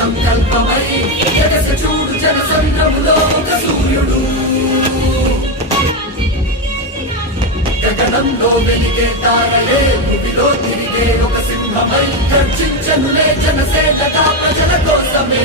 సంకల్పమై ఎగస చూడు జనసంద్రములో ఒక సూర్యుడు గగనంలో వెలిగే తారలే భూమిలో తిరిగే ఒక సింహమై గర్జించనులే జనసేనగా ప్రజల కోసమే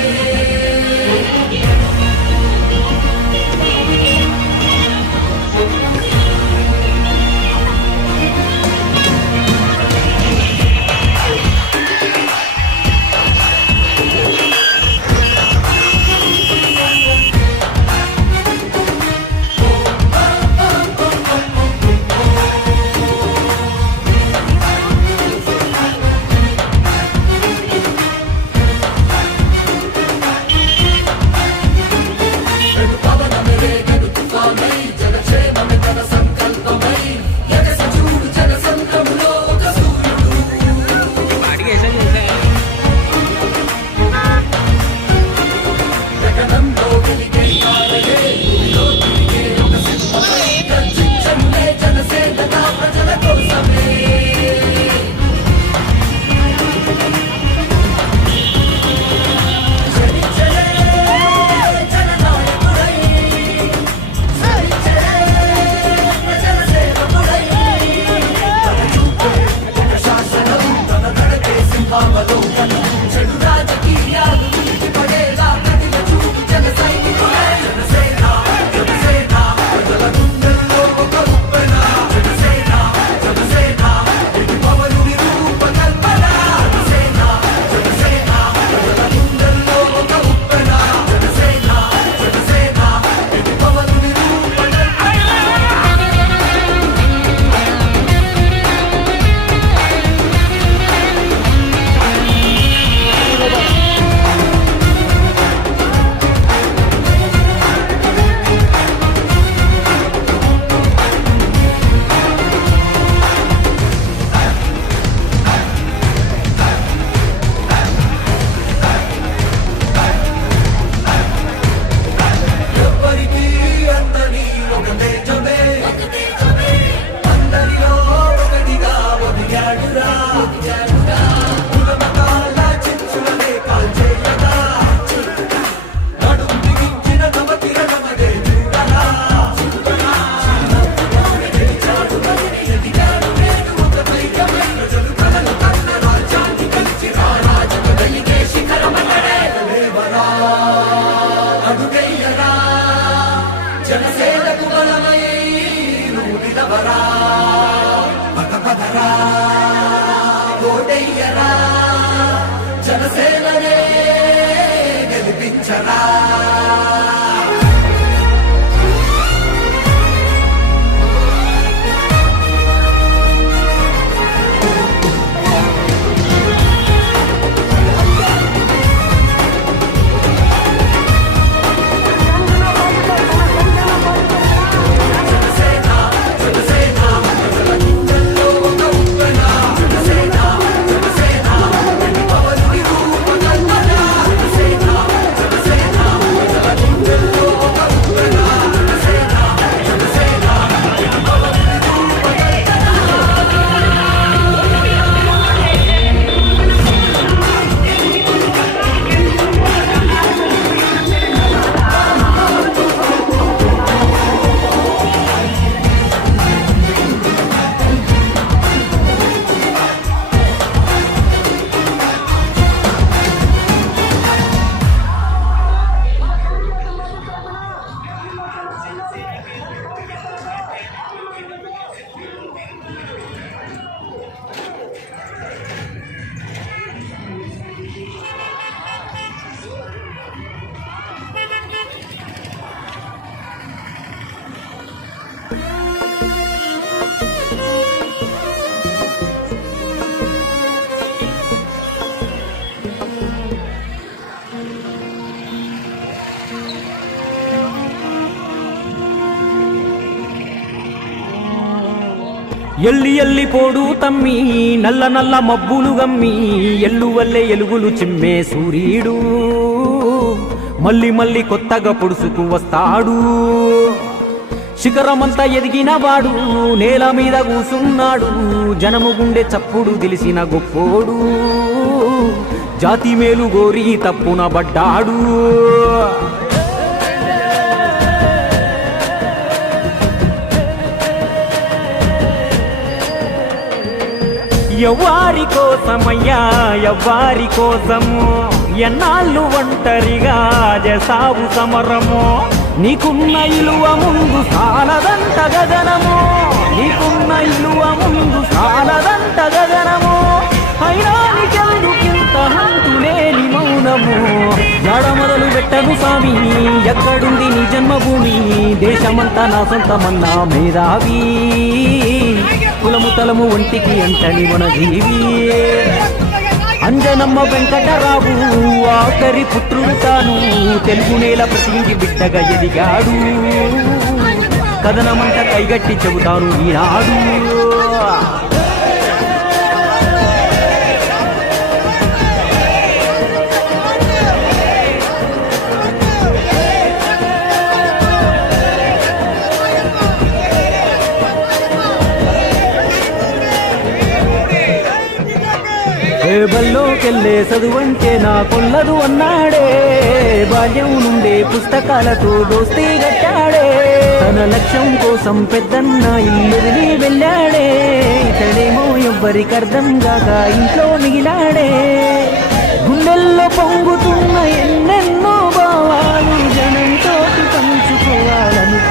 జనసేనకు బలమై నిలవరా పదరా ఓటయ్యరా జనసేననే గెలిపించరా ఎల్లి ఎల్లి పోడు తమ్మి నల్ల నల్ల మబ్బులు గమ్మి ఎల్లువల్లే ఎలుగులు చిమ్మే సూర్యుడు మళ్ళీ మళ్ళీ కొత్తగా పొడుసుకు వస్తాడు. శిఖరమంతా ఎదిగిన వాడు నేల మీద కూసున్నాడు. జనము గుండె చప్పుడు తెలిసిన గొప్పోడు. జాతి మేలు గోరి తప్పున పడ్డాడు. ఎవ్వారి కోసమయ్యా ఎవ్వారి కోసము ఎన్నాళ్ళు ఒంటరిగా చేసావు సమరము. నీకున్న ఇలువ ముందు సాలదంట గగనము, నీకున్న ఇలువ ముందు సాలదంట గగనము. అయినా నీకెందుకింత హంతులేని మౌనము. ఎడ మొదలు పెట్టను స్వామి ఎక్కడుంది నీ జన్మభూమి. దేశమంతా నా సొంతమన్నా మేధావి, కులము తలము ఒంటికి అంటని మన జీవి. అంజనమ్మ వెంకటరావు ఆఖరి పుత్రుడు తాను, తెలుగు నేల ప్రతినిధి బిడ్డగా ఎదిగాడు. కథనమంట కైగట్టి చెబుతాను ఈనాడు. బల్లోకెళ్ళే చదువంటే నా కొల్లదు అన్నాడే. బాల్యం నుండే పుస్తకాలతో దోస్తీ గట్టాడే. తన లక్ష్యం కోసం పెద్దన్న ఇల్లు వదిలి వెళ్ళాడే. ఇతడేమో ఎవ్వరికర్థం కాక ఇంట్లో మిగిలాడే. గుండెల్లో పొంగుతున్న ఎన్నెన్నో భావాలు జనంతోటి పంచుకోవాలనుకున్నాడే.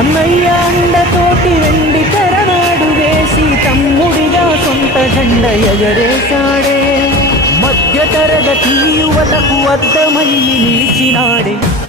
అన్నయ్య అండతోటి వెండి తెరనాడు వేసి తమ్ముడిగా సొంత జెండ ఎగరేశాడే. మధ్య తరగతి యువతకు అద్దమయ్యి నిలిచినాడే.